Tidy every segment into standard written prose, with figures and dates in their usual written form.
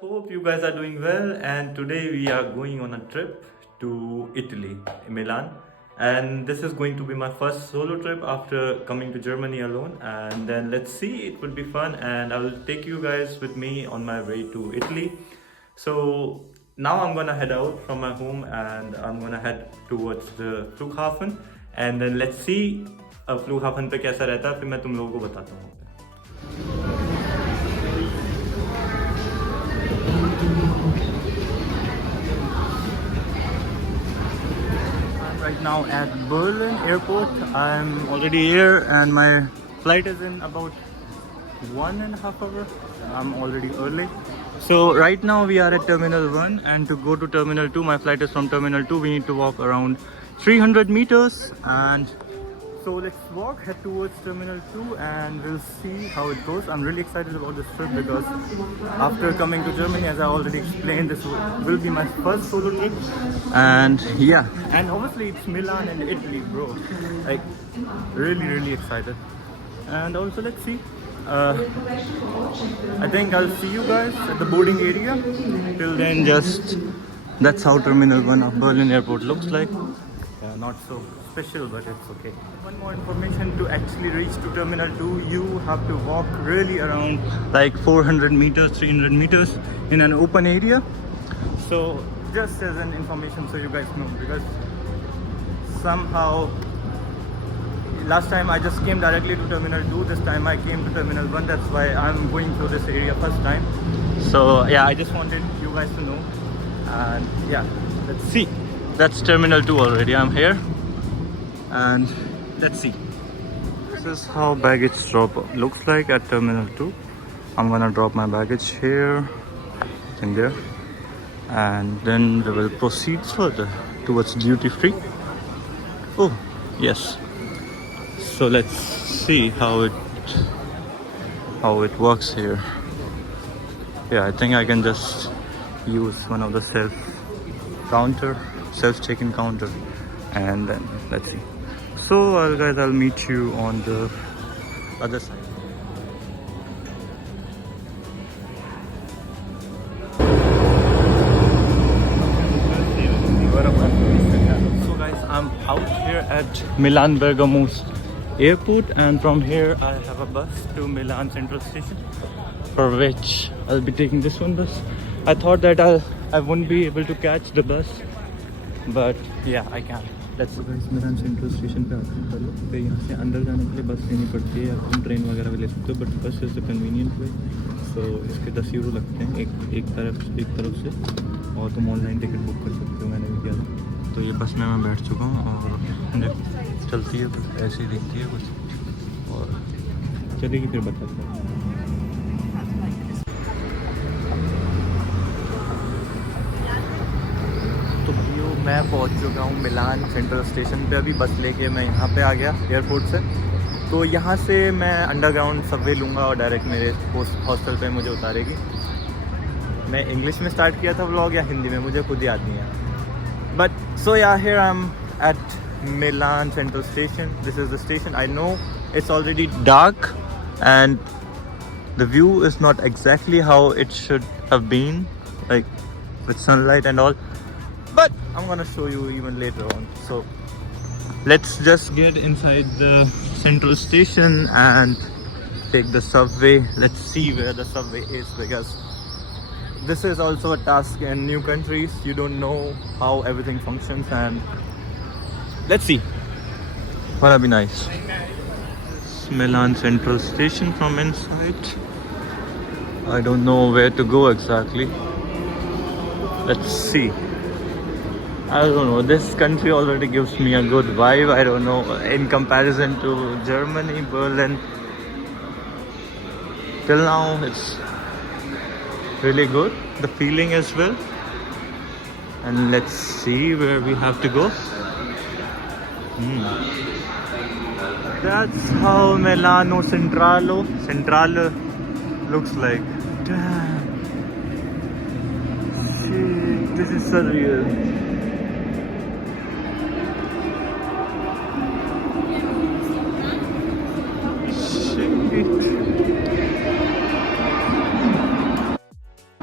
hope you guys are doing well. And today we are going on a trip to Italy, Milan. And this is going to be my first solo trip after coming to Germany alone. And then let's see, it will be fun. And I will take you guys with me on my way to Italy. So now I'm gonna head out from my home and I'm gonna head towards the Flughafen. And then let's see Flughafen पे कैसा रहता है, फिर मैं तुम लोगों को बताता हूँ. Right now at Berlin airport. I'm already here and my flight is in about 1.5 hours. I'm already early. So right now we are at Terminal 1 and to go to Terminal 2, my flight is from Terminal 2. We need to walk around 300 meters and so let's walk, head towards Terminal 2 and we'll see how it goes. I'm really excited about this trip because after coming to Germany, as I already explained, this will be my first solo trip. And yeah, and obviously it's Milan and Italy, bro. Like, really excited. And also let's see. I think I'll see you guys at the boarding area. Till then, that's how Terminal 1 of Berlin Airport looks like. Yeah, not so special, but it's okay. One more information, to actually reach to Terminal 2, you have to walk really around like 400 meters, 300 meters in an open area. So just as an information so you guys know, because somehow last time I just came directly to Terminal 2, this time I came to Terminal 1, that's why I'm going through this area first time. So yeah, I just wanted you guys to know. And yeah, let's see. That's Terminal 2 already. I'm here and let's see. This is how baggage drop looks like at Terminal 2. I'm gonna drop my baggage here, in there, and then we will proceed further towards duty free. Oh yes, so let's see how it works here. Yeah, I think I can just use one of the self check-in counter, and then let's see. So guys, I'll meet you on the other side. So guys, I'm out here at Milan Bergamo's airport, and from here I have a bus to Milan Central Station, for which I'll be taking this one bus. I thought that I wouldn't be able to catch the bus, but yeah, I can. Let's go. guys, Milan Central station पे आते हैं पहले, फिर यहाँ से अंदर जाने के लिए बस लेनी पड़ती है या तुम ट्रेन वगैरह भी ले सकते हो, but bus is the convenient way. So इसके 10 यूरो लगते हैं एक तरफ से, और तुम ऑनलाइन टिकट बुक कर सकते हो. मैंने भी किया था. तो ये बस में मैं बैठ चुका हूँ और चलती है कुछ ऐसे ही दिखती है कुछ, और चलेगी फिर बताते हैं. मैं पहुंच चुका हूँ मिलान सेंट्रल स्टेशन पे. अभी बस लेके मैं यहाँ पे आ गया एयरपोर्ट से. तो यहाँ से मैं अंडरग्राउंड सबवे लूँगा और डायरेक्ट मेरे हॉस्टल पे मुझे उतारेगी. मैं इंग्लिश में स्टार्ट किया था व्लॉग या हिंदी में, मुझे खुद याद नहीं है. But so yeah here I am at Milan Central Station. This is the station. I know it's already dark and the view is not exactly how it should have been, like with sunlight and all. But I'm gonna show you even later on. So let's just get inside the central station and take the subway. Let's see where the subway is, because this is also a task in new countries. You don't know how everything functions, and let's see. Wanna be nice. Milan Central Station from inside. I don't know where to go exactly. Let's see. I don't know, this country already gives me a good vibe. I don't know, in comparison to Germany, Berlin, till now it's really good, the feeling as well. And let's see where we have to go. That's how Milano Centrale looks like. Damn, shit, this is surreal.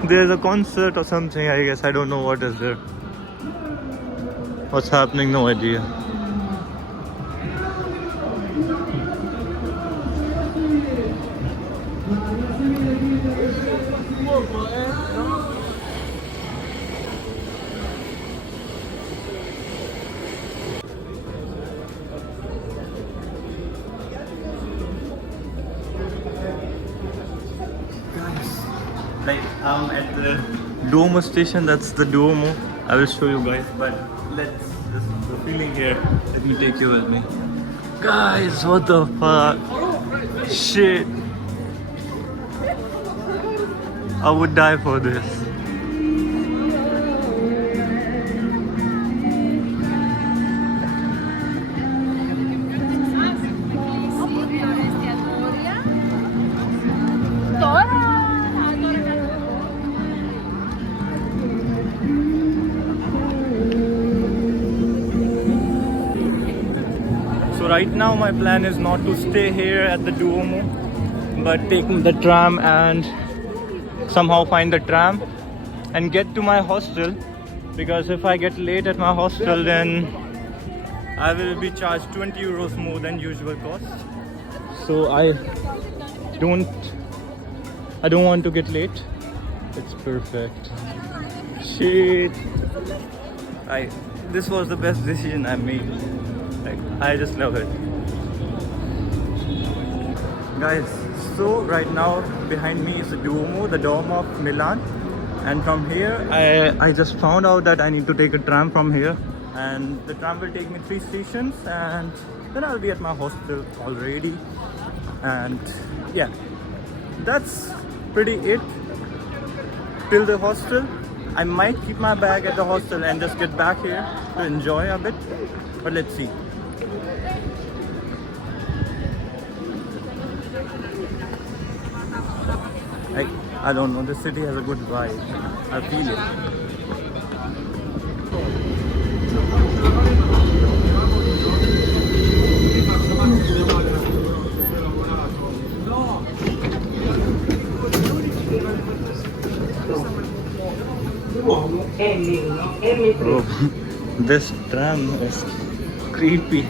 There's a concert or something, I guess. I don't know what is there. What's happening? No idea. Like I'm at the Duomo station. That's the Duomo. I will show you guys, but let's just the feeling here. Let me take you with me, guys. What the fuck? Shit! I would die for this. So right now my plan is not to stay here at the Duomo, but take the tram and somehow find the tram and get to my hostel, because if I get late at my hostel then I will be charged 20 euros more than usual cost. So I don't want to get late. It's perfect. Shit. This was the best decision I made. Like, I just love it. Guys, so right now behind me is the Duomo, the Dome of Milan. And from here, I just found out that I need to take a tram from here. And the tram will take me 3 stations and then I'll be at my hostel already. And yeah, that's pretty it till the hostel. I might keep my bag at the hostel and just get back here to enjoy a bit, but let's see. Like, I don't know, the city has a good vibe. I feel it. Bro, this tram is creepy.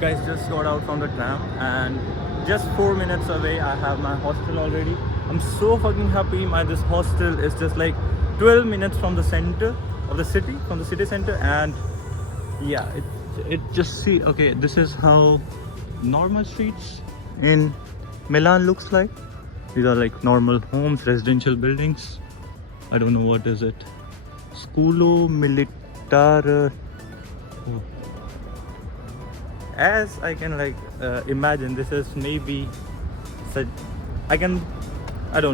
Guys, just got out from the tram and just 4 minutes away I have my hostel already. I'm so fucking happy. This hostel is just like 12 minutes from the center of the city, from the city center. And yeah, it just see, okay, this is how normal streets in Milan looks like. These are like normal homes, residential buildings. I don't know what is it. Scuolo Militare. Oh. As I can like imagine, this is maybe such, I don't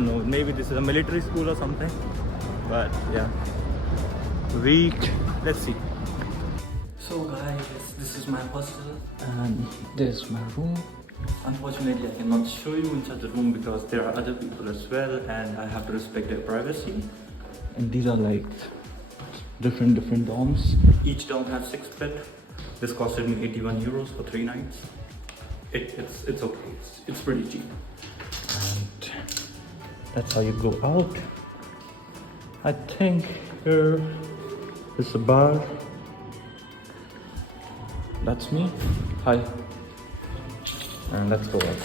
know, maybe this is a military school or something, but yeah, let's see. So guys, this is my hostel and this is my room. Unfortunately, I cannot show you inside the room because there are other people as well and I have to respect their privacy. And these are like different dorms. Each dorm has 6 beds. This costed me 81 euros for 3 nights. It's okay. It's pretty cheap. And that's how you go out. I think here is a bar. That's me. Hi. And let's go out.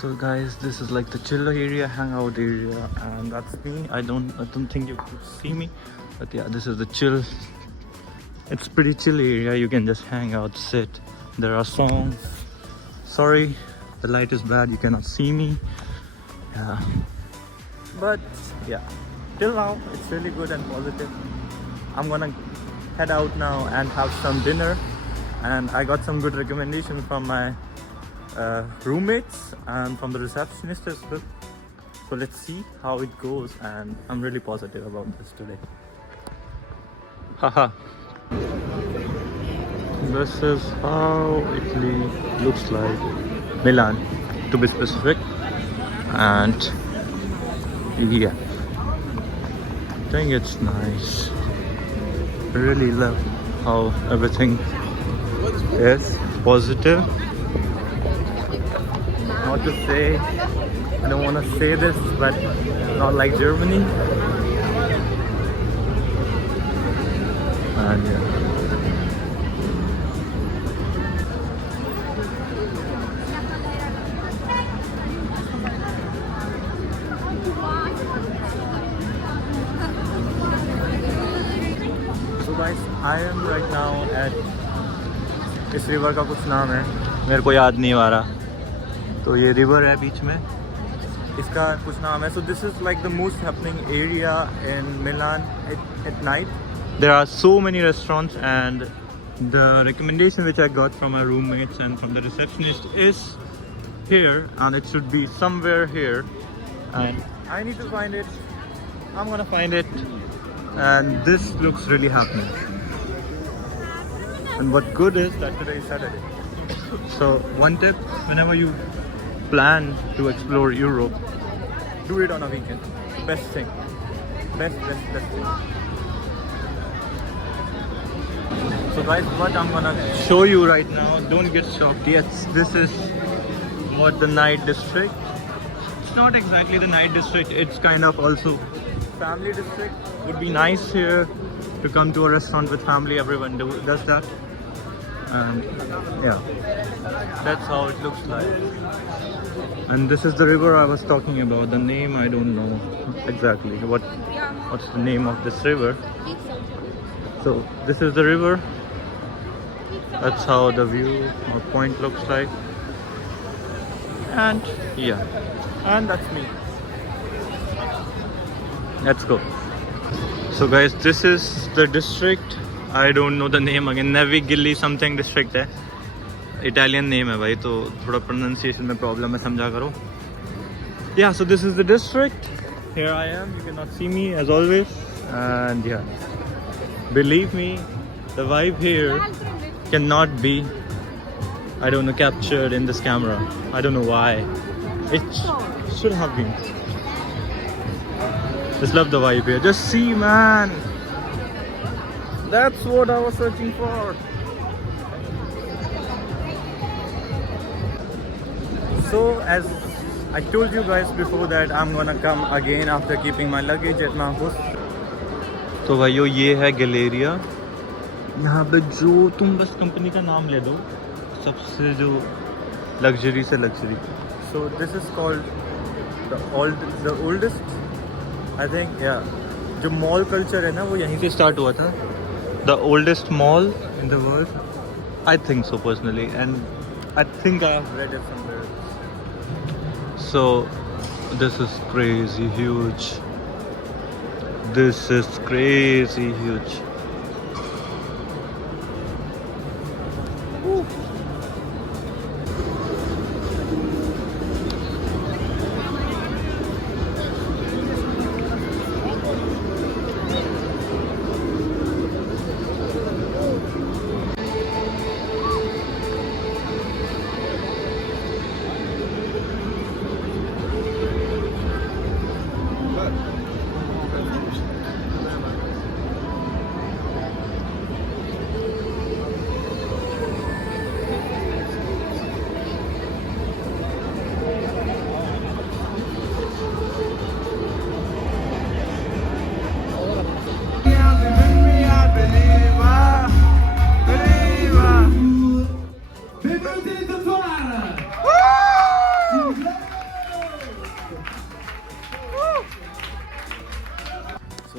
So guys, this is like the chill area, hangout area, and that's me. I don't think you could see me, but yeah, this is the chill. It's pretty chill area. You can just hang out, sit. There are songs. Sorry, the light is bad. You cannot see me. Yeah, but yeah, till now it's really good and positive. I'm gonna head out now and have some dinner, and I got some good recommendations from my roommates and from the receptionist as well. So let's see how it goes, and I'm really positive about this today. Haha. This is how Italy looks like. Milan, to be specific. And yeah, I think it's nice. I really love how everything is positive. Not to say, I don't want to say this, but not like Germany. And yeah. So guys, I am right now at इस river का कुछ नाम है, मेरे को याद नहीं आ रहा. तो ये रिवर है बीच में, इसका कुछ नाम है. So this is like the most happening area in Milan at night. There are so many restaurants, and the recommendation which I got from my roommates and from the receptionist is here, and it should be somewhere here, and I need to find it. I'm gonna find it, and this looks really happening. And what good is that today is Saturday. So one tip, whenever you plan to explore Europe, do it on a weekend. Best thing. Best thing. So guys, what I'm gonna show you right now, don't get shocked. Yes, this is what the night district. It's not exactly the night district, it's kind of also family district. Would be nice here to come to a restaurant with family. Everyone does that. And yeah, that's how it looks like. And this is the river I was talking about. The name I don't know exactly what's the name of this river. So this is the river. That's how the view or point looks like. And yeah, and that's me. Let's go. So guys, this is the district. I don't know the name again. Navigili something district है. Italian name है भाई, तो थोड़ा pronunciation में problem है, समझा करो. Yeah, so this is the district. Here I am. You cannot see me as always. And yeah, believe me, the vibe here cannot be, I don't know, captured in this camera. I don't know why. It should have been. Just love the vibe here. Just see, man. That's what I was searching for. So as I told you guys before that I'm gonna come again after keeping my luggage at my hostel. तो भाइयों, ये है Galleria. यहाँ पे जो तुम बस company का नाम ले दो, सबसे जो लग्जरी से luxury. So this is called the oldest, I think, yeah. जो मॉल कल्चर है ना, वो यहीं से स्टार्ट हुआ था. The oldest mall in the world, I think so personally, and I think I have read it somewhere. So this is crazy huge. This is crazy huge.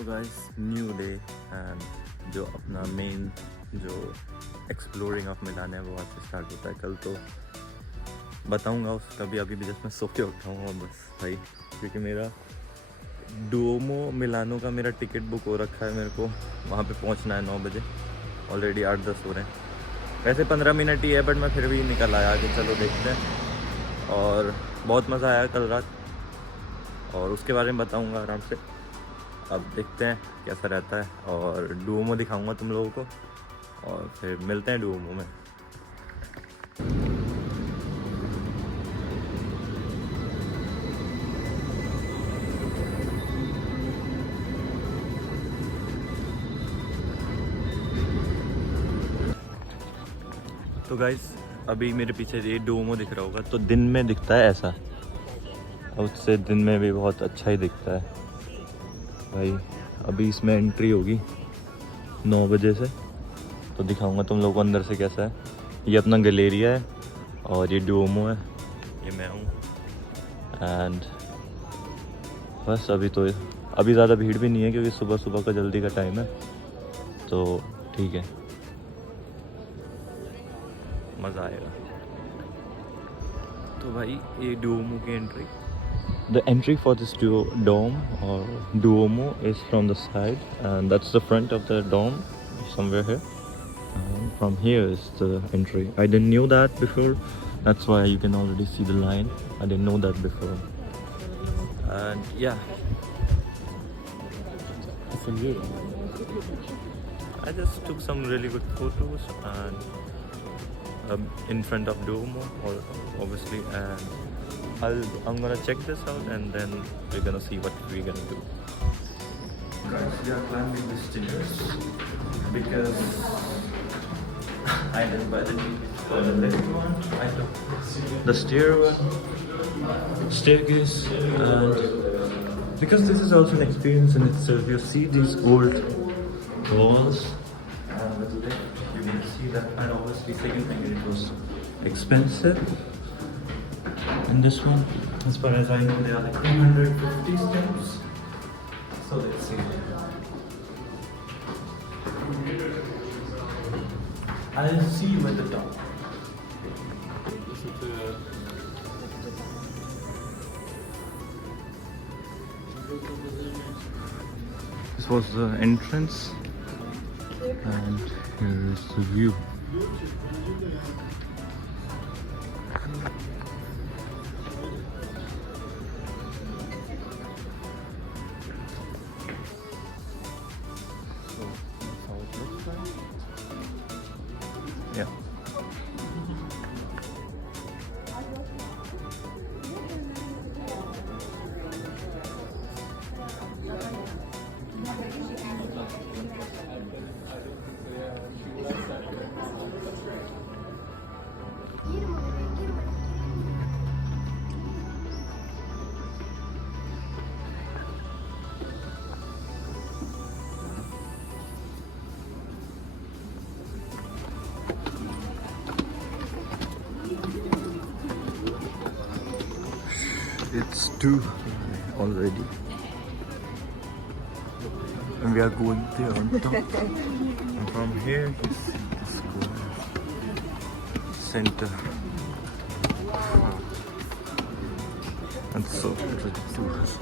Guys, new day and जो अपना main जो exploring of Milan है वो आज से start होता है. कल तो बताऊंगा उसका भी, अभी जस्ट मैं सो के उठा हूँ बस भाई, क्योंकि मेरा डुओमो मिलानो का मेरा टिकट बुक हो रखा है. मेरे को वहाँ पे पहुँचना है 9 बजे. ऑलरेडी 8-10 हो रहे हैं. वैसे 15 मिनट ही है, बट मैं फिर भी निकल आया कि चलो देखते हैं. और बहुत मज़ा आया कल रात, और उसके बारे में बताऊंगा आराम से. अब देखते हैं कैसा रहता है, और डुओमो दिखाऊंगा तुम लोगों को, और फिर मिलते हैं डुओमो में. तो गाइस अभी मेरे पीछे ये डोमो दिख रहा होगा, तो दिन में दिखता है ऐसा, उससे दिन में भी बहुत अच्छा ही दिखता है भाई। अभी इसमें एंट्री होगी 9 बजे से, तो दिखाऊंगा तुम लोगों को अंदर से कैसा है। ये अपना गैलेरिया है और ये डोमो है, ये मैं हूँ। एंड बस अभी ज़्यादा भीड़ भी नहीं है क्योंकि सुबह सुबह का जल्दी का टाइम है, तो ठीक है, मज़ा आएगा। तो भाई ये डुओमो की entry, the entry for this dome और Duomo is from the side and that's the front of the dome somewhere here. From here is the entry. I didn't knew that before, that's why you can already see the line. I didn't know that before. And yeah, I just took some really good photos and in front of Duomo, obviously, and I'm gonna check this out and then we're gonna see what we're gonna do. Guys, we are climbing the stairs because I didn't buy the ticket for the lift one. I took the staircase, and because this is also an experience in itself. You see these old walls and with lift, you can see that. And obviously, second thing, it was expensive. And this one, as far as I know, they are like 250 steps. So let's see. I'll see you at the top. This was the entrance, and here is the view. Yeah. It's 2 already, and we are going there on top. And from here you see the square center, and so ridiculous.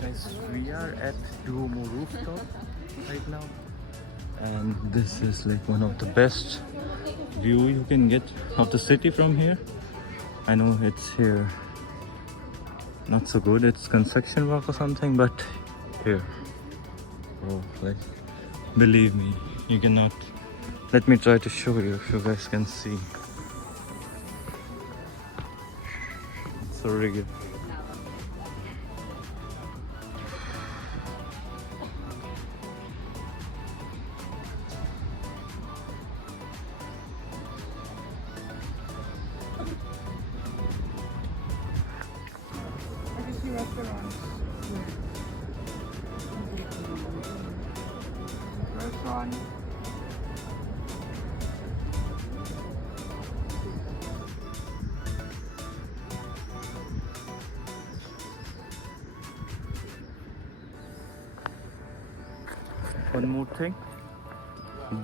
Guys, we are at Duomo rooftop right now, and this is like one of the best view you can get of the city from here. I know it's here not so good, it's construction work or something, but here, oh, like, believe me, you cannot. Let me try to show you if you guys can see. It's so rigid. Restaurant. One more thing,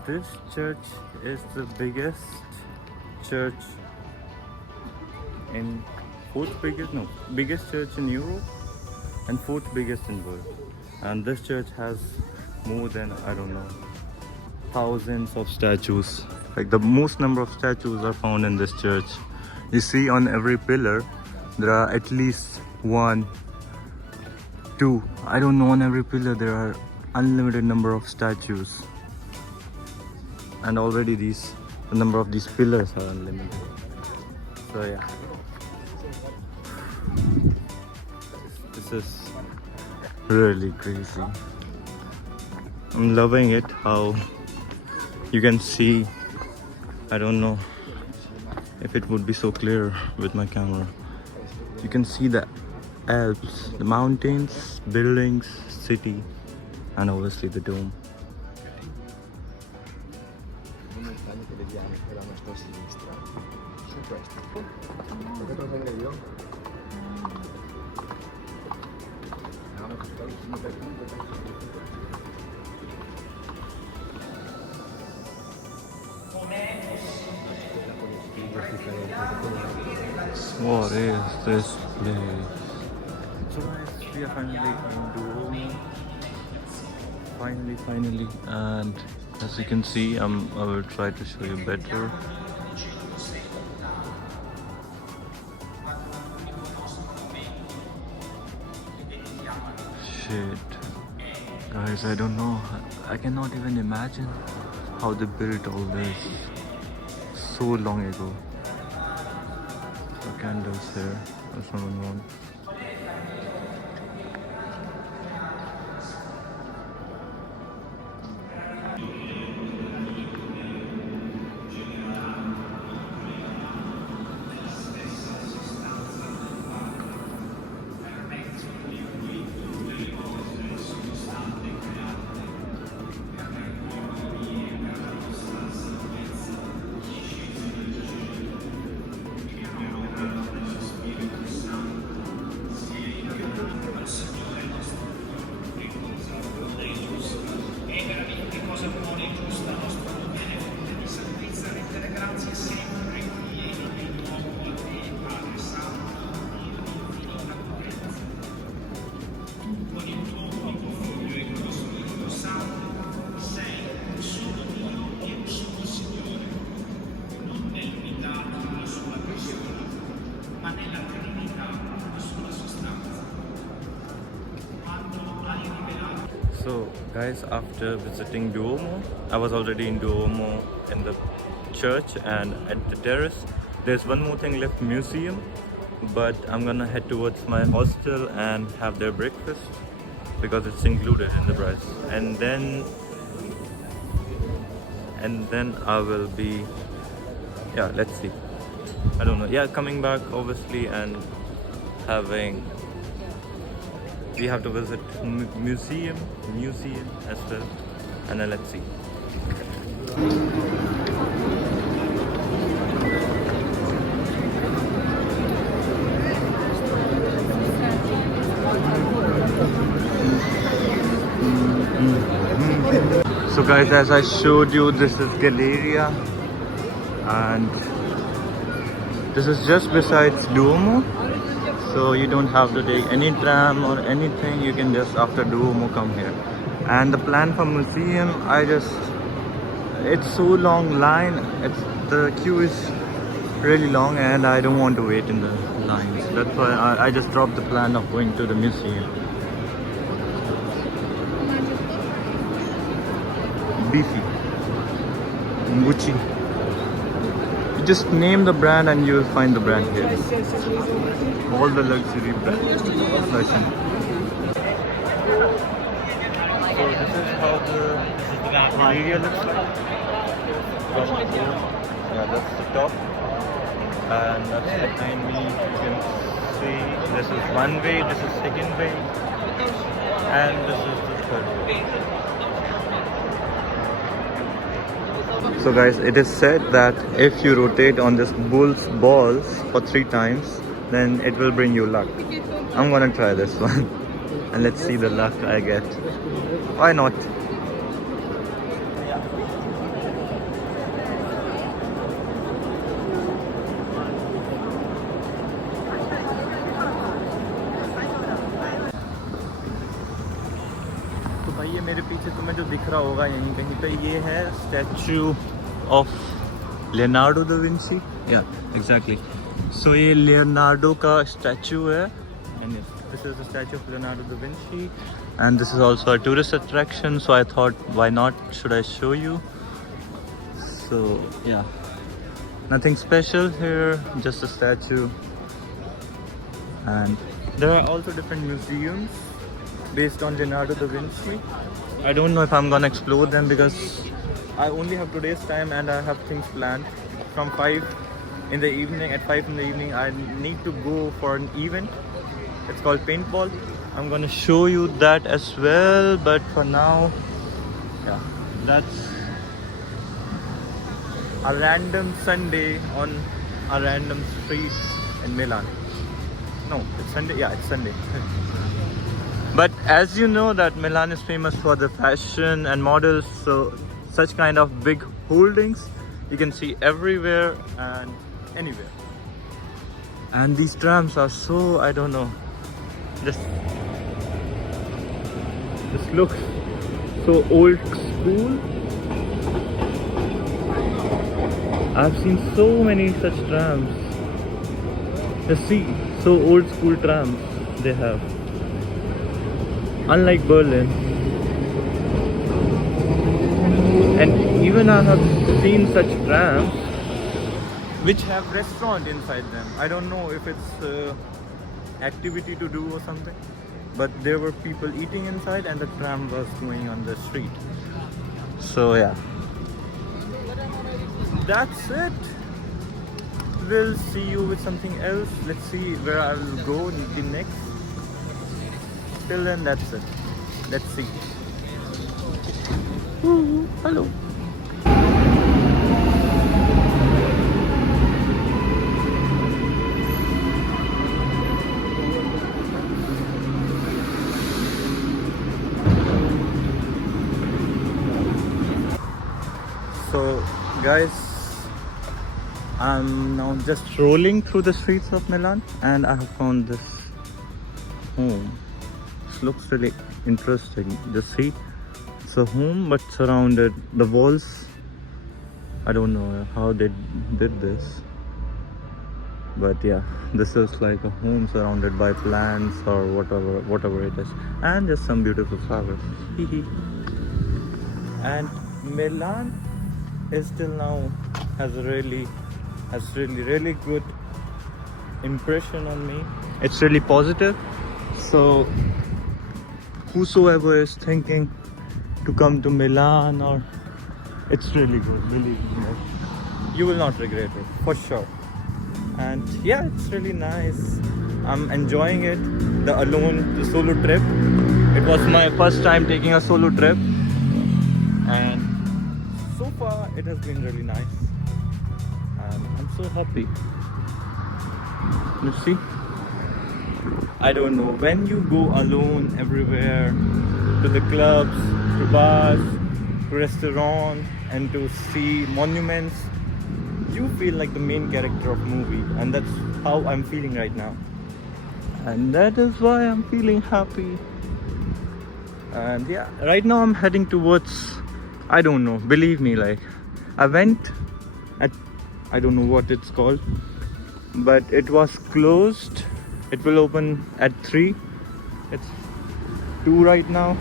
this church is the biggest church in biggest church in Europe and 4th biggest in world. And this church has more than, I don't know, thousands of statues. Like the most number of statues are found in this church. You see on every pillar there are at least 1, 2, I don't know, on every pillar there are unlimited number of statues. And already these The number of these pillars are unlimited. So yeah, this is really crazy. I'm loving it how you can see. I don't know if it would be so clear with my camera. You can see the Alps, the mountains, buildings, city, and obviously the dome. What is this place? So guys, we are finally in Duomo. Finally, and as you can see, I will try to show you better. Shit, guys, I don't know. I cannot even imagine how they built all this so long ago. So candles here. That's someone wants. So guys, after visiting Duomo, I was already in Duomo in the church and at the terrace. There's one more thing left, museum, but I'm gonna head towards my hostel and have their breakfast because it's included in the price. And then I will be, yeah, let's see. I don't know. Yeah, coming back obviously and having. We have to visit museum as well, and then let's see. So guys, as I showed you, this is Galleria, and this is just besides Duomo. So you don't have to take any tram or anything, you can just after Duomo come here. And the plan for museum, it's so long line, the queue is really long and I don't want to wait in the lines. That's why I just dropped the plan of going to the museum. Beefy, Gucci. You just name the brand and you will find the brand here. All the luxury brands. Fashion. So this is how the area looks like. Yeah, that's the top. And that's behind me. You can see this is one way, this is second way, and this is the third way. So guys, it is said that if you rotate on this bull's balls for 3 times, then it will bring you luck. I'm gonna try this one and let's see the luck I get. Why not? तो भाई ये मेरे पीछे तुम्हें जो दिख रहा होगा यहीं कहीं पे, ये है statue of Leonardo da Vinci. या एग्जैक्टली. सो ये लियोनार्डो का स्टैचू है and this is the statue of Leonardo da Vinci, and this is also a tourist attraction, so I thought why not, should I show you? So yeah. Nothing special here, just a statue. And there are also different museums based on Leonardo da Vinci. I don't know if I'm gonna explore them because I only have today's time and I have things planned from 5 in the evening. At 5 in the evening I need to go for an event. It's called paintball. I'm gonna show you that as well, but for now, yeah, that's a random Sunday on a random street in Milan. No, it's Sunday. Yeah, it's Sunday. But as you know that Milan is famous for the fashion and models, so such kind of big holdings you can see everywhere and anywhere. And these trams are so, I don't know, this looks so old school. I've seen so many such trams. Just see, so old school trams they have. Unlike Berlin. And even I have seen such trams which have restaurant inside them. I don't know if it's activity to do or something, but there were people eating inside and the tram was going on the street. So yeah, that's it. We'll see you with something else. Let's see where I'll go the next. Till then, that's it. Let's see. Woo-hoo. Hello. So guys, I'm now just rolling through the streets of Milan and I have found this home. This looks really interesting. Just see, it's a home but surrounded, the walls, I don't know how they did this, but yeah, this is like a home surrounded by plants or whatever it is, and just some beautiful flowers. And Milan is till now has really good impression on me. It's really positive. So whosoever is thinking to come to Milan, or it's really good, believe me, you will not regret it for sure. And yeah, it's really nice. I'm enjoying it. The solo trip. It was my first time taking a solo trip, and so far it has been really nice. And I'm so happy. You see, I don't know, when you go alone everywhere, to the clubs, to bars, to restaurants, and to see monuments, you feel like the main character of movie, and that's how I'm feeling right now. And that is why I'm feeling happy. And yeah, right now I'm heading towards, I don't know, believe me, like I went at, I don't know what it's called, but it was closed. It will open at 3. It's 2 right now.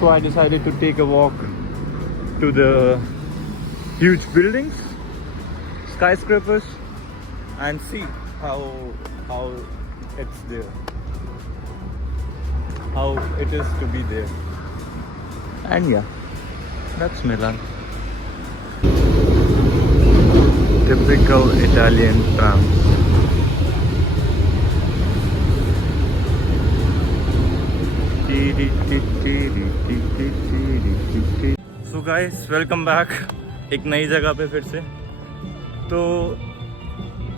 So I decided to take a walk to the huge buildings, skyscrapers, and see how it's there, how it is to be there. And yeah, that's Milan. Typical Italian trams. So guys, welcome back. एक नई जगह पे फिर से. तो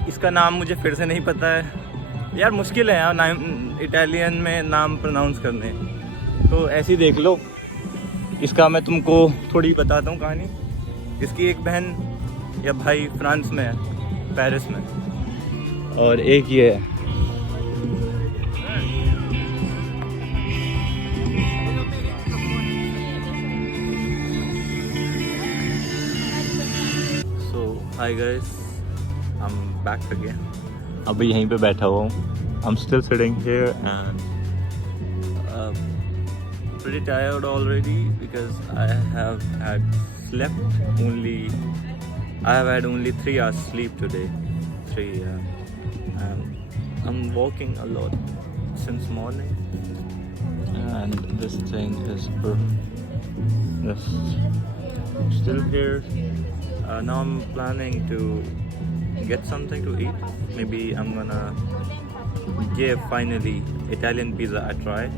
इसका नाम मुझे फिर से नहीं पता है यार, मुश्किल है यार नाम इटालियन में नाम प्रोनाउंस करने. तो ऐसे ही देख लो. इसका मैं तुमको थोड़ी बताता हूँ कहानी. इसकी एक बहन या भाई फ्रांस में है, पेरिस में, और एक ये है. Hi guys, I'm back again. अभी यहीं पे बैठा हुआ हूँ. I'm still sitting here and pretty tired already because I have had slept only I have had only 3 hours sleep today. 3, yeah. And I'm walking a lot since morning. And this thing is just still here. Now I'm planning to get something to eat. Maybe I'm gonna give finally Italian pizza a try.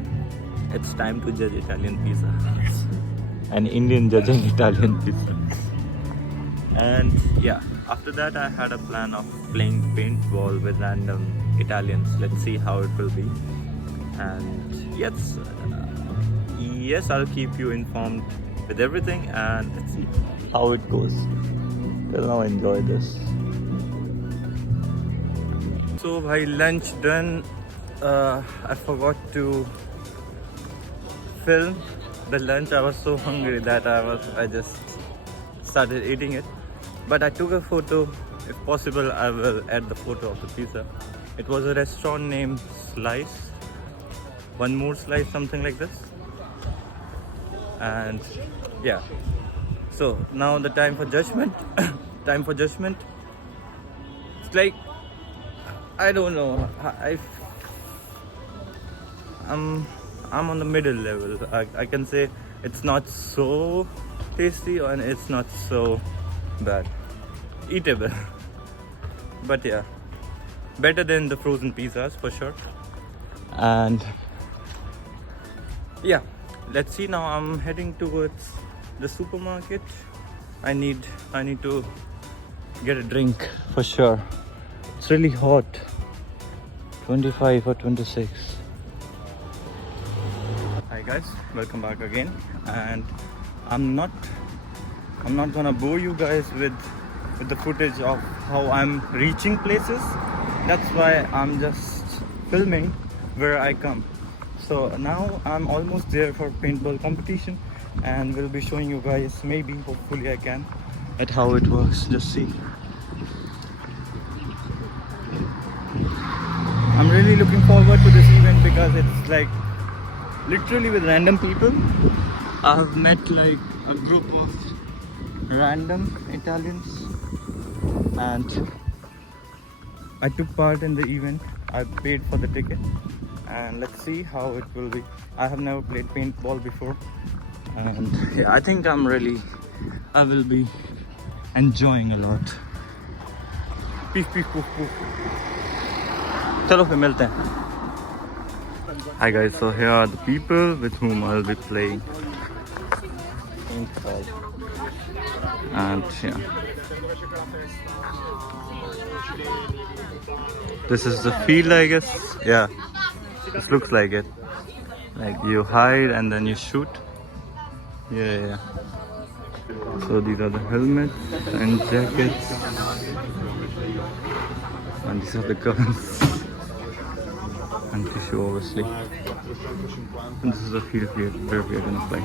It's time to judge Italian pizza. An Indian judging Italian pizza. And yeah, after that I had a plan of playing paintball with random Italians. Let's see how it will be. And yes, I'll keep you informed with everything, and let's see how it goes. Till now, enjoy this. So, bhai, lunch done. I forgot to film the lunch. I was so hungry that I just started eating it. But I took a photo. If possible, I will add the photo of the pizza. It was a restaurant named Slice. One more slice, something like this. And yeah, so now the time for judgment. Time for judgment. It's like, I don't know, I'm on the middle level. I can say it's not so tasty and it's not so bad, eatable. But yeah, better than the frozen pizzas for sure. And yeah, let's see. Now I'm heading towards the supermarket. I need to get a drink for sure. It's really hot. 25 or 26. Hi guys, welcome back again. And I'm not gonna bore you guys with the footage of how I'm reaching places. That's why I'm just filming where I come. So now I'm almost there for paintball competition, and we'll be showing you guys, maybe, hopefully I can, at how it works. Just see. I'm really looking forward to this event because it's like literally with random people. I've met like a group of random Italians and I took part in the event. I paid for the ticket. And let's see how it will be. I have never played paintball before, and yeah, I think I will be enjoying a lot. Peace, peace, poof, poof. Chalo, फिर मिलते हैं. Hi guys, so here are the people with whom I'll be playing paintball. And yeah, this is the field, I guess. Yeah. This looks like it. Like you hide and then you shoot. Yeah. So these are the helmets and jackets. And these are the guns. And tissue, obviously. And this is the field where we are gonna play.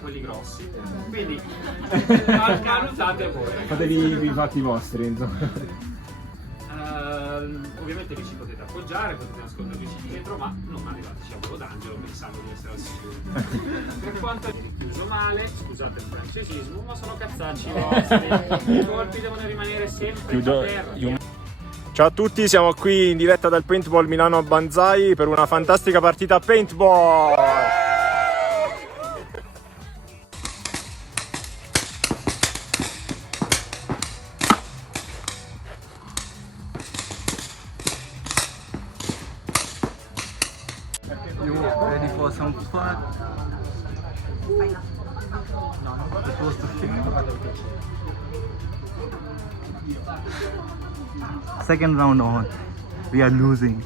Quelli grossi, quindi valutate voi. Fatevi i fatti vostri, insomma. Ovviamente vi ci potete appoggiare, potete nascondervi dietro, ma non arrivateci a volo d'angelo pensando di essere al sicuro. Per quanto è chiuso male, scusate il francesismo, ma sono cazzacci vostri. I colpi devono rimanere sempre a terra. Ciao a tutti, siamo qui in diretta dal Paintball Milano a Banzai per una fantastica partita a paintball! You ready for some fun? Supposed to film. Second round on. We are losing.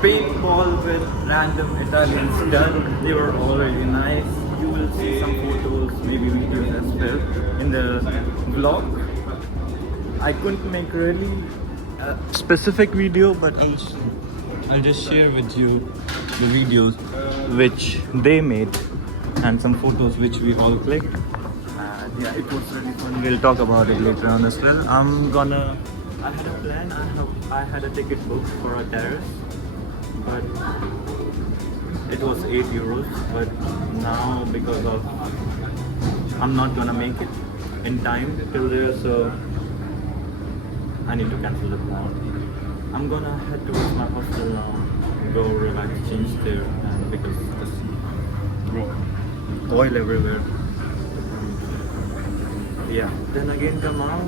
Paintball with random Italians done. They were already nice. You will see some photos, maybe videos as well in the vlog. I couldn't make really a specific video, but I'll just share with you the videos which they made and some photos which we all clicked. And yeah, it was really fun. We'll talk about it later on as well. I had a plan. I had a ticket booked for a terrace, but it was 8 euros, but now because of I'm not gonna make it in time till there, so I need to cancel the plan. I'm gonna head towards my hostel now, go relax, change there, and because there's oil everywhere. Yeah, then again come out.